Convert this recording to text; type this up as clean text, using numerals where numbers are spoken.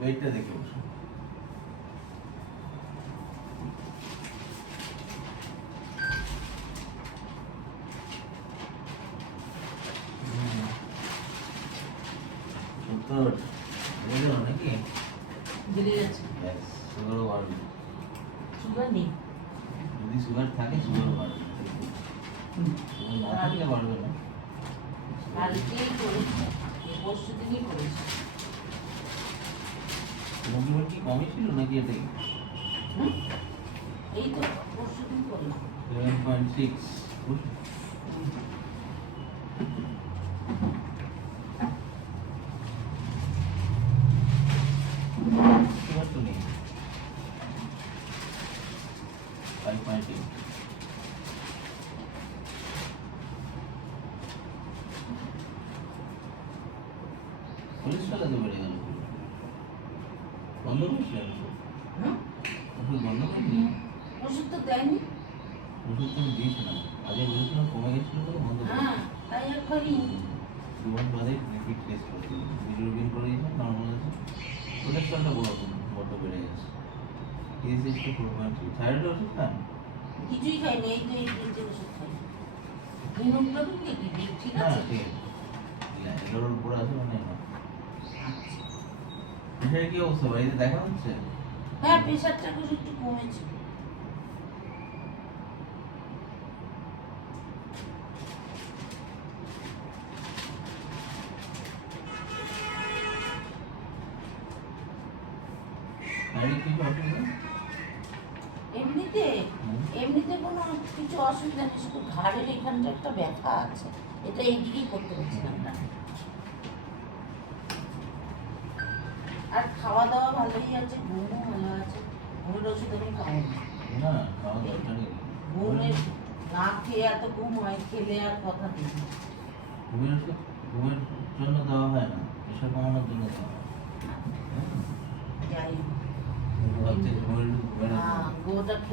ওয়েটটা দেখে বসো। সত্তর বেড়ে গেল নাকি? বেড়ে যাচ্ছে। ব্যাস, সুগারও বাড়বে। সুগার নেই। যদি সুগার থাকে সুগারও বাড়বে, সুগার না থাকলে বাড়বে না। কালকেই করেছি, পরশু দিনই করেছি। তোমার কি কমই ছিল নাকি এটাই? এই তো পরশু দিন করলাম। 11.6 সুগার তো নেই। 5.8 কোলেস্ট্রল এত বেড়ে গেল, বন্ধ করছিলেন ওষুধ? ওষুধ বন্ধ করলি? ওষুধ তো দেয়নি। ওষুধ তুমি দিয়েছিলাম, আগে বলেছিলাম কমে গেছিল বলে বন্ধ করে হ্যাঁ, তাই আর করিনি। 2 মাস বাদে রিপিট টেস্ট করে বিলিরুবিন করে দিয়েছিলাম, নর্মাল আছে। কোলেস্ট্রলটা বড্ড বেড়ে গেছে। TSH টা 4.3। থাইরয়েড ওষুধ খান? কিছুই খাইনি, এই তো এই তিনটে ওষুধ খাই। হিমোগ্লোবিন কি ঠিক হ্যাঁ আছে? ঠিক আছে, 11-এর উপরে আছে মানে না। আচ্ছা। প্রেশারের কি অবস্থা, বাড়িতে দেখা হচ্ছে? হ্যাঁ, প্রেশারটা একটু কমেছে। শারীরিক কিছু অসুবিধা? এমনিতে হুম। এমনিতে কোনো কিছু অসুবিধা নেই, শুধু ঘাড়ের এখানটা একটা ব্যথা আছে, এটা এইদিকেই করতে পারছিলাম না। আর খাওয়া দাওয়া ভালোই আছে, ঘুমও ভালো আছে। ঘুমের ওষুধ আমি খাওয়াই না। না, খাওয়া দরকারই নেই। ঘুমের না খেয়ে এত ঘুম হয়, খেলে আর কথা নেই। ঘুমের ওষুধ ঘুমের জন্য দেওয়া হয় না, প্রেশার কমানোর জন্য দেওয়া হয়। যাই হোক, ভাবছি ঘুমের ওষুধ ঘুমের ওষুধ। গোটা